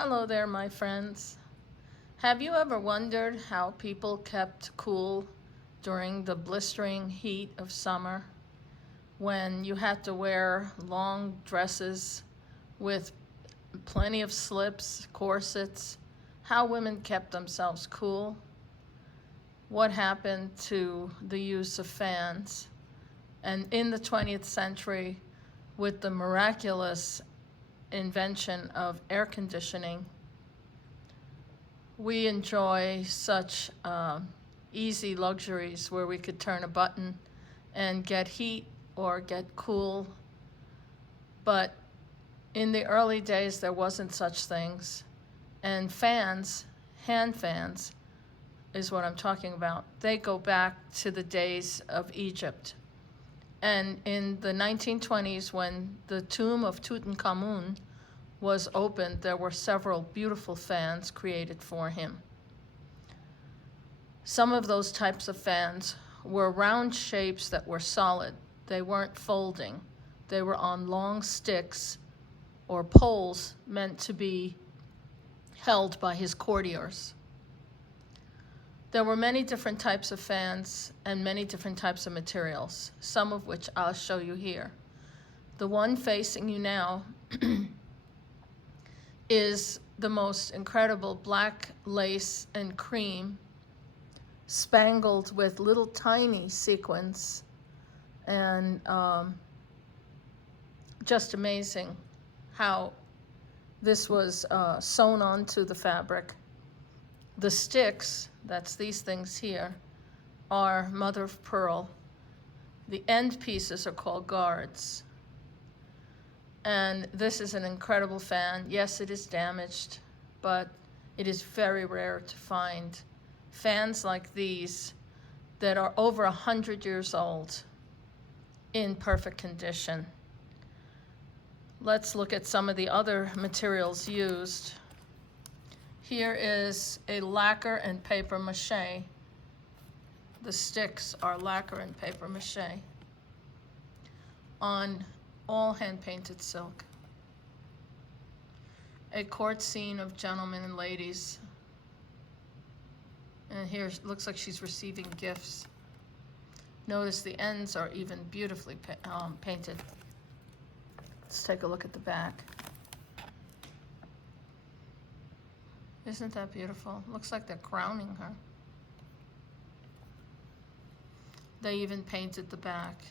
Hello there, my friends. Have you ever wondered how people kept cool during the blistering heat of summer when you had to wear long dresses with plenty of slips, corsets? How women kept themselves cool? What happened to the use of fans? And in the 20th century, with the miraculous invention of air conditioning, we enjoy such easy luxuries where we could turn a button and get heat or get cool. But in the early days, there wasn't such things. And fans, hand fans, is what I'm talking about. They go back to the days of Egypt. And in the 1920s, when the tomb of Tutankhamun was opened, there were several beautiful fans created for him. Some of those types of fans were round shapes that were solid. They weren't folding. They were on long sticks or poles meant to be held by his courtiers. There were many different types of fans and many different types of materials, some of which I'll show you here. The one facing you now is the most incredible black lace and cream, spangled with little tiny sequins, and just amazing how this was sewn onto the fabric. The sticks, that's these things here, are mother of pearl. The end pieces are called guards. And this is an incredible fan. Yes, it is damaged, but it is very rare to find fans like these that are over 100 years old in perfect condition. Let's look at some of the other materials used. Here is a lacquer and paper mache. The sticks are lacquer and paper mache on all hand-painted silk. A court scene of gentlemen and ladies. And here it looks like she's receiving gifts. Notice the ends are even beautifully painted. Let's take a look at the back. Isn't that beautiful? Looks like they're crowning her. They even painted the back.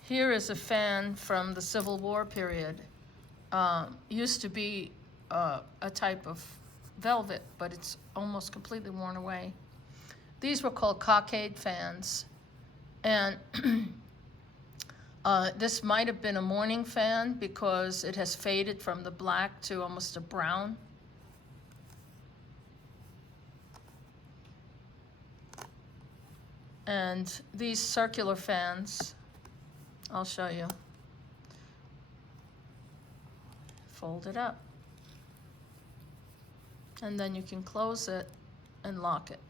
Here is a fan from the Civil War period. Used to be a type of velvet, but it's almost completely worn away. These were called cockade fans. And this might have been a morning fan because it has faded from the black to almost a brown. And these circular fans, I'll show you. Fold it up. And then you can close it and lock it.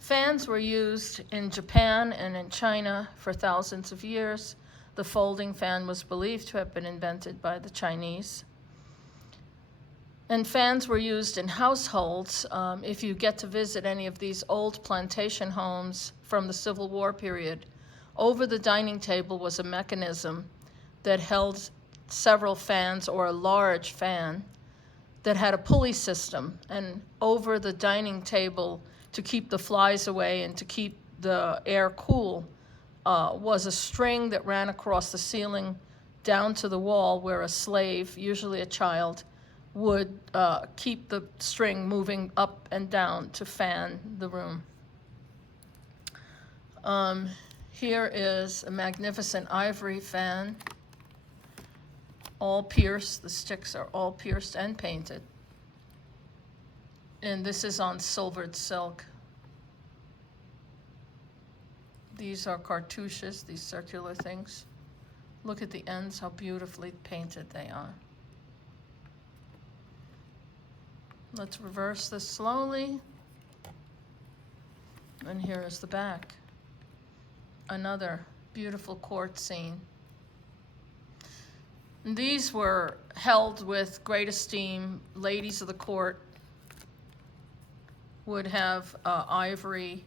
Fans were used in Japan and in China for thousands of years. The folding fan was believed to have been invented by the Chinese. And fans were used in households. If you get to visit any of these old plantation homes from the Civil War period, over the dining table was a mechanism that held several fans, or a large fan that had a pulley system. And over the dining table, to keep the flies away and to keep the air cool, was a string that ran across the ceiling down to the wall, where a slave, usually a child, would keep the string moving up and down to fan the room. Here is a magnificent ivory fan, all pierced. The sticks are all pierced and painted. And this is on silvered silk. These are cartouches, these circular things. Look at the ends, how beautifully painted they are. Let's reverse this slowly. And here is the back. another beautiful court scene. And these were held with great esteem. Ladies of the court would have ivory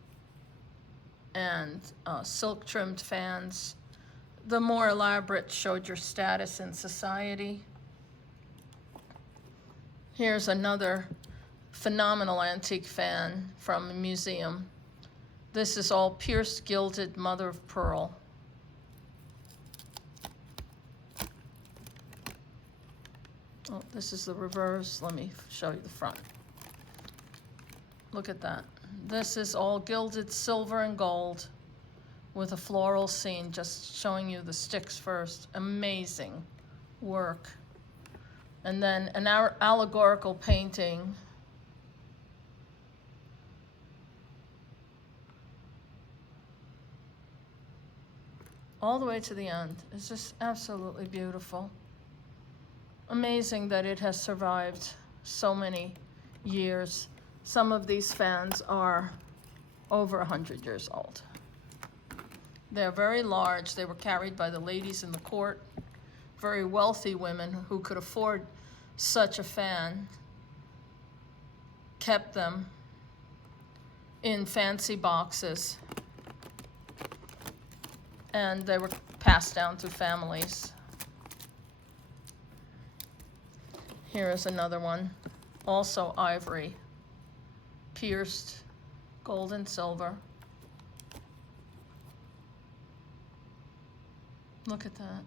and silk-trimmed fans. The more elaborate showed your status in society. Here's another phenomenal antique fan from a museum. This is all pierced, gilded mother of pearl. Oh, this is the reverse. Let me show you the front. Look at that. This is all gilded silver and gold with a floral scene, just showing you the sticks first. Amazing work. And then an allegorical painting. All the way to the end. It's just absolutely beautiful. Amazing that it has survived so many years. Some of these fans are over 100 years old. They're very large. They were carried by the ladies in the court. Very wealthy women who could afford such a fan kept them in fancy boxes, and they were passed down through families. Here is another one, also ivory, pierced gold and silver. Look at that.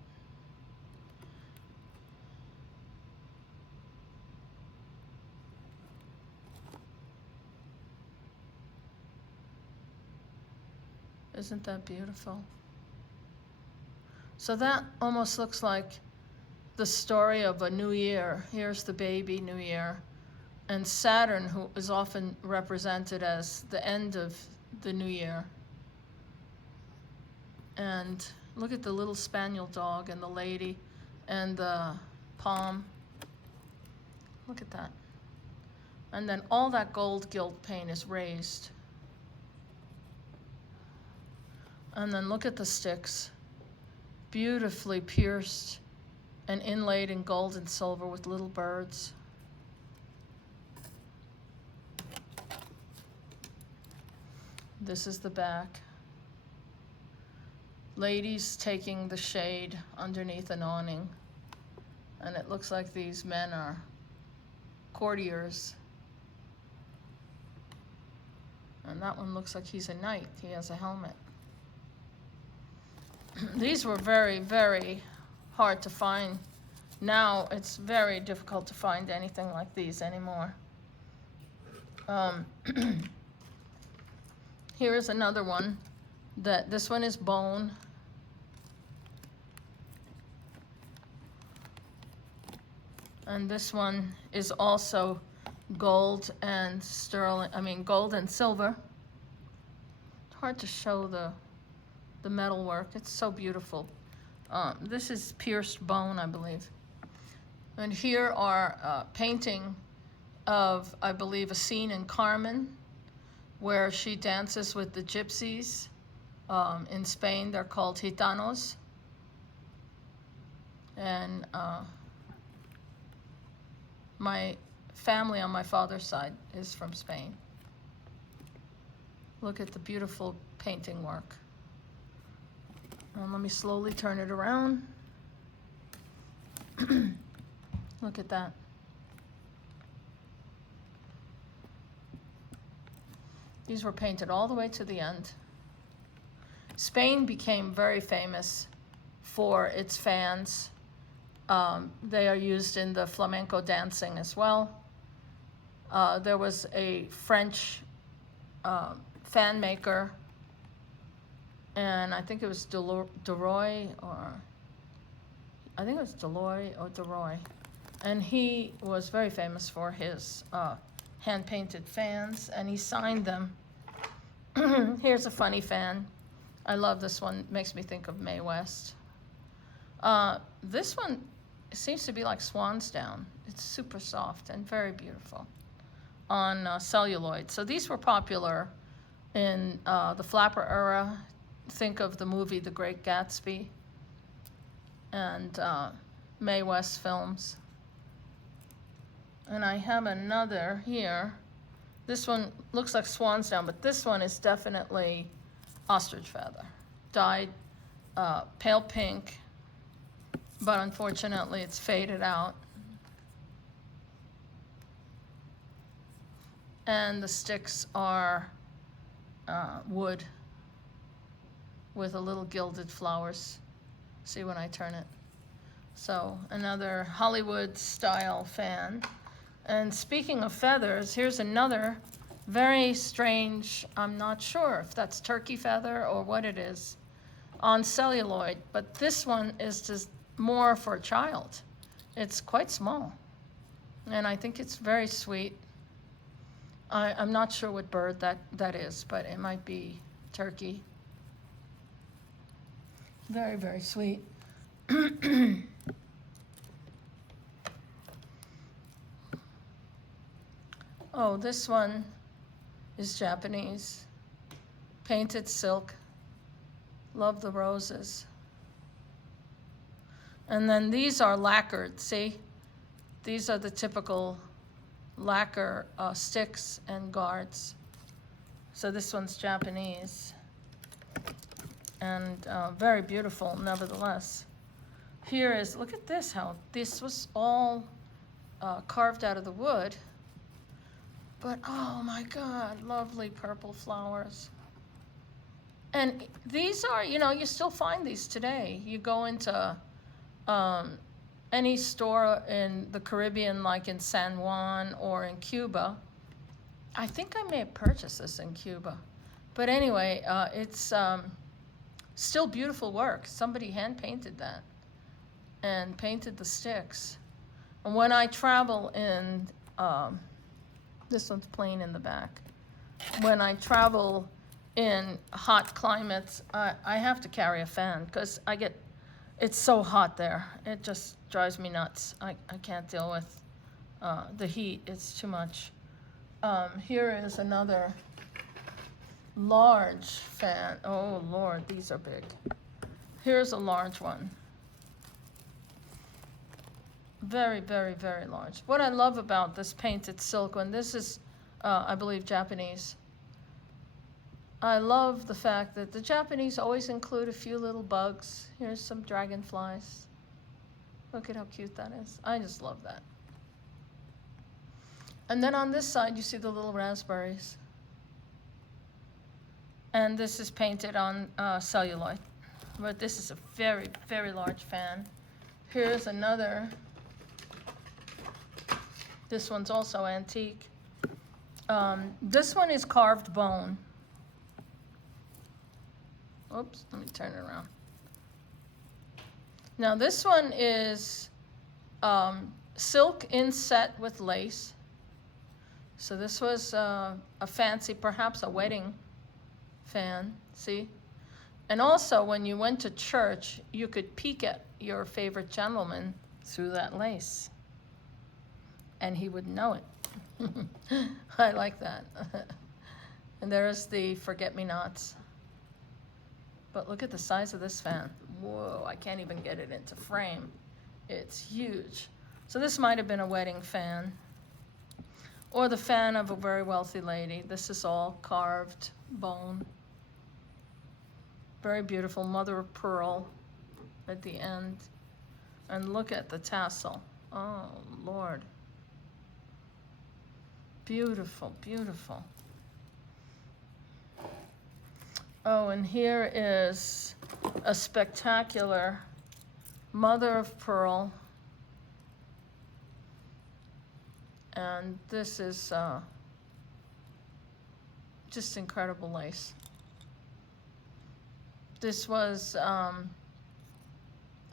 Isn't that beautiful? So that almost looks like the story of a new year. Here's the baby new year. And Saturn, who is often represented as the end of the new year. And look at the little spaniel dog and the lady and the palm. Look at that. And then all that gold gilt paint is raised. And then look at the sticks. Beautifully pierced and inlaid in gold and silver with little birds. This is the back. Ladies taking the shade underneath an awning. And it looks like these men are courtiers. And that one looks like he's a knight. He has a helmet. These were very, very hard to find. Now it's very difficult to find anything like these anymore. Here is another one. This one is bone. And this one is also gold and gold and silver. It's hard to show the metalwork. It's so beautiful. This is pierced bone, I believe. And here are painting of, I believe, a scene in Carmen where she dances with the gypsies. In Spain, they're called gitanos. And my family on my father's side is from Spain. Look at the beautiful painting work. And let me slowly turn it around. Look at that. These were painted all the way to the end. Spain became very famous for its fans. They are used in the flamenco dancing as well. There was a French fan maker, and I think it was Deroy, or I think it was Deloy or Deroy. And he was very famous for his hand-painted fans, and he signed them. Here's a funny fan. I love this one. It makes me think of Mae West. This one seems to be like swan's down. It's super soft and very beautiful on celluloid. So these were popular in the flapper era. think of the movie The Great Gatsby and Mae West films. And I have another here. This one looks like swan's down, but this one is definitely ostrich feather, dyed pale pink, but unfortunately it's faded out. And the sticks are wood with a little gilded flowers. See when I turn it? So another Hollywood style fan. And speaking of feathers, here's another very strange, I'm not sure if that's turkey feather or what it is, on celluloid, but this one is just more for a child. It's quite small, and I think it's very sweet. I'm not sure what bird that is, but it might be turkey. Very, very sweet. Oh, this one is Japanese. Painted silk. Love the roses. And then these are lacquered, see? These are the typical lacquer sticks and guards. So this one's Japanese. And very beautiful, nevertheless. Here is, look at this, how this was all carved out of the wood. But oh my God, lovely purple flowers. And these are, you know, you still find these today. You go into any store in the Caribbean, like in San Juan or in Cuba. I think I may have purchased this in Cuba. But anyway, it's still beautiful work. Somebody hand-painted that and painted the sticks. And when I travel in, this one's plain in the back. When I travel in hot climates, I have to carry a fan because it's so hot there. It just drives me nuts. I can't deal with the heat. It's too much. Here is another large fan. Oh Lord, these are big. Here's a large one. Very, very, very large. What I love about this painted silk one, this is, I believe, Japanese. I love the fact that the Japanese always include a few little bugs. Here's some dragonflies. Look at how cute that is. I just love that. And then on this side, you see the little raspberries. And this is painted on celluloid. But this is a very, very large fan. Here's another. This one's also antique. This one is carved bone. Oops, let me turn it around. Now this one is silk inset with lace. So this was a fancy, perhaps a wedding fan, see? And also when you went to church, you could peek at your favorite gentleman through that lace. And he would know it. I like that. And there's the forget-me-nots. But look at the size of this fan. Whoa, I can't even get it into frame. It's huge. So this might have been a wedding fan. Or the fan of a very wealthy lady. This is all carved bone. Very beautiful, mother of pearl at the end. And look at the tassel. Oh, Lord. Beautiful, beautiful. Oh, and here is a spectacular mother of pearl. And this is just incredible lace. This was a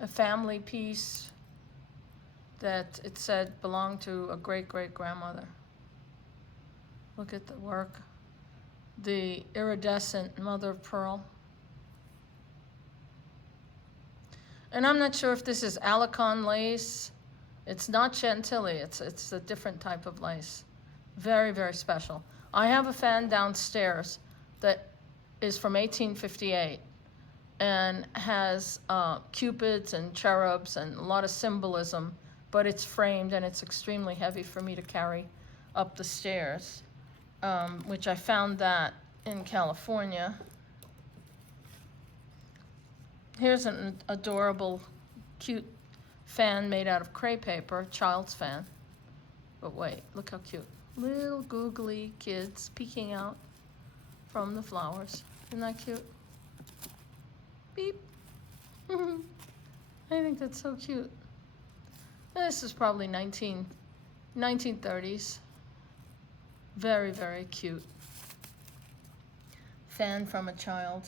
family piece that it said belonged to a great-great-grandmother. Look at the work. The iridescent mother of pearl. And I'm not sure if this is Alicon lace. It's not Chantilly, it's a different type of lace. Very, very special. I have a fan downstairs that is from 1858. and has cupids and cherubs and a lot of symbolism, but it's framed and it's extremely heavy for me to carry up the stairs, which I found that in California. Here's an adorable, cute fan made out of crepe paper, child's fan. But wait, look how cute. Little googly kids peeking out from the flowers. Isn't that cute? Beep. I think that's so cute. This is probably 1930s. Very, very cute. Fan from a child.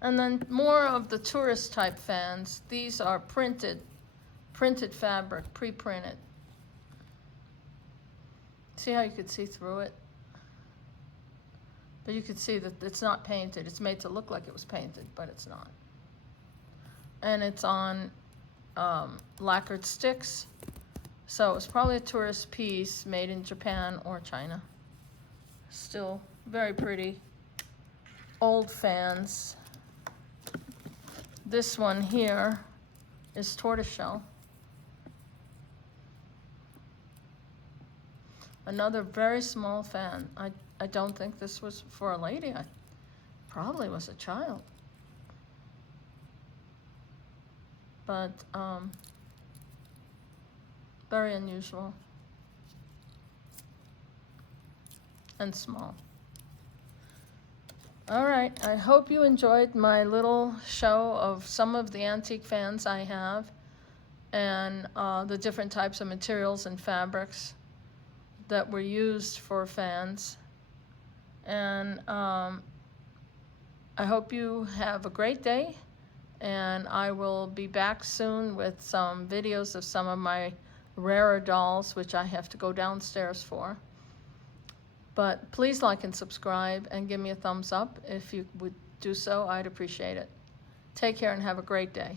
And then more of the tourist type fans. These are printed fabric, pre-printed. See how you could see through it? But you could see that it's not painted. It's made to look like it was painted, but it's not. And it's on lacquered sticks. So it's probably a tourist piece made in Japan or China. Still very pretty. Old fans. This one here is tortoiseshell. Another very small fan. I don't think this was for a lady. I probably was a child. But very unusual and small. All right, I hope you enjoyed my little show of some of the antique fans I have and the different types of materials and fabrics that were used for fans. And I hope you have a great day, and I will be back soon with some videos of some of my rarer dolls, which I have to go downstairs for. But please like and subscribe and give me a thumbs up. If you would do so, I'd appreciate it. Take care and have a great day.